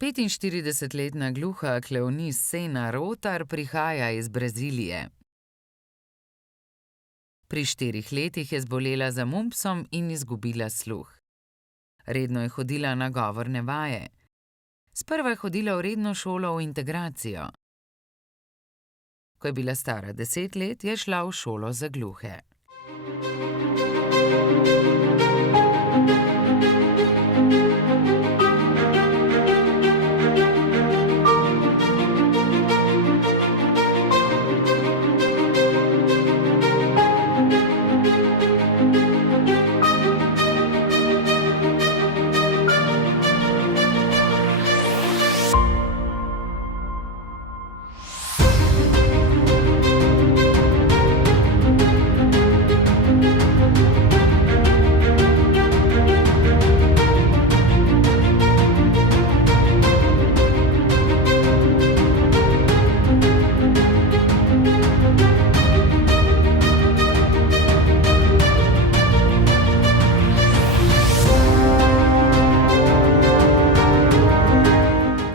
Petinštiridesetletna gluha Cleonice Sena Rotar prihaja iz Brazilije. Pri 4 letih je zbolela za mumpsom in izgubila sluh. Redno je hodila na govorne vaje. Sprva je hodila v redno šolo v integracijo. Ko je bila stara 10 let, je šla v šolo za gluhe.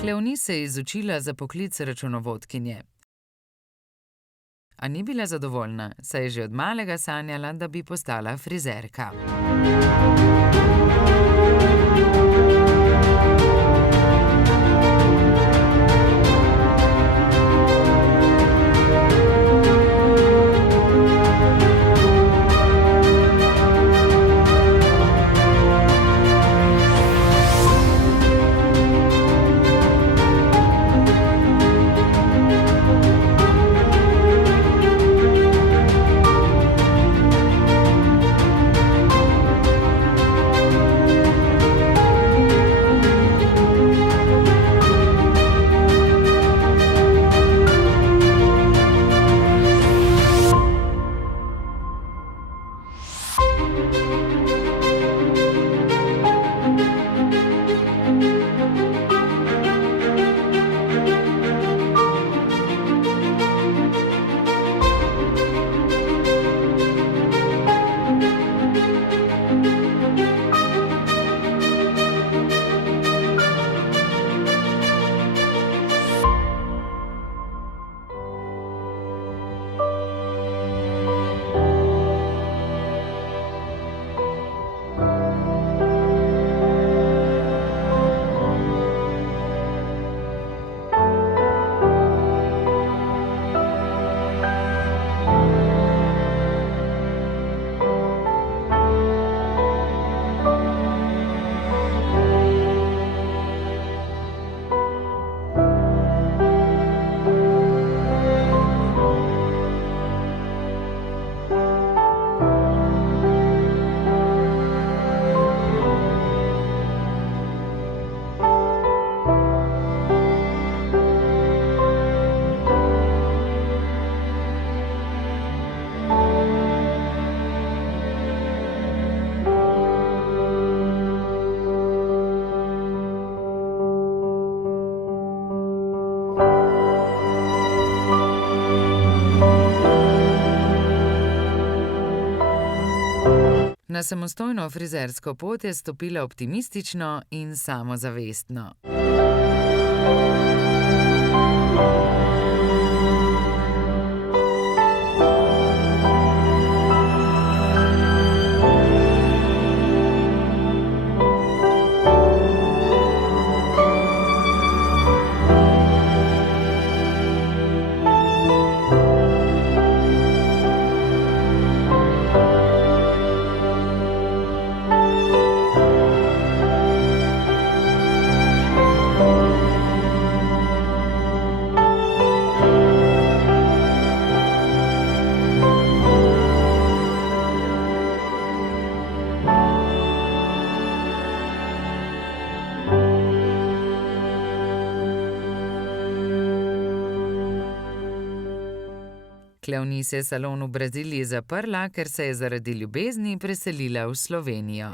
Cleonice se je izučila za poklic računovodkinje. A ni bila zadovoljna, saj je že od malega sanjala, da bi postala frizerka. Na samostojno frizersko pot je stopila optimistično in samozavestno. Cleonice je salon v Braziliji zaprla, ker se je zaradi ljubezni preselila v Slovenijo.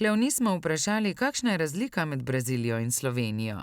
Kleonis smo vprašali, kakšna je razlika med Brazilijo in Slovenijo.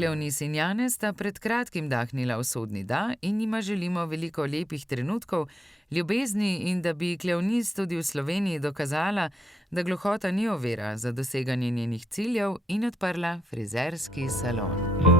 Kleonis in Janez sta pred kratkim dahnila usodni da in jima želimo veliko lepih trenutkov, ljubezni in da bi Kleonis tudi v Sloveniji dokazala, da gluhota ni ovira za doseganje njenih ciljev in odprla frizerski salon.